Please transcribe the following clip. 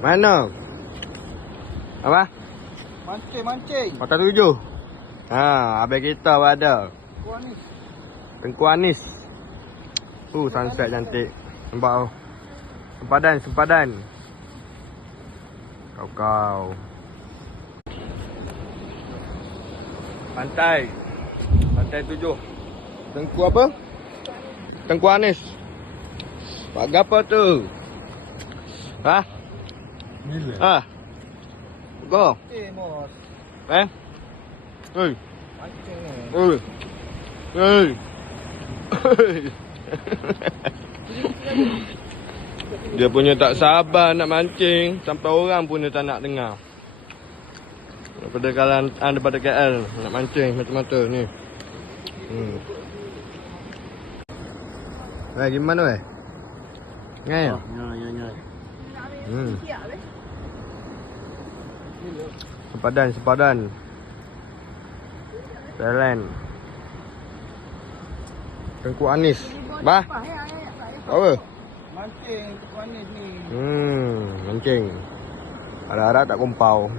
Mana? Apa? Mancing, mancing. Mata tujuh. Ha, habis kita pun ada. Kuah ni. Tengku Anis. Uh, sunset cantik. Nampak tu. Sempadan, sempadan. Kau-kau. Pantai. Pantai tujuh. Tengku apa? Tengku Anis. Buat apa tu? Ha? Gila. Ha? Go. Eh, bos. Eh? Oi. Dia punya tak sabar nak mancing Sampai orang pun dia tak nak dengar Daripada kalan ah, daripada KL Nak mancing mata-mata ni hmm. Eh gimana eh? Ngai ya? Ya, ya, ya. Hmm. Sepadan, sepadan. Talent. Tengku Anis. Bah, apa? Mancing kuah ni ni. Hmm, mancing. Harap-harap tak kumpau.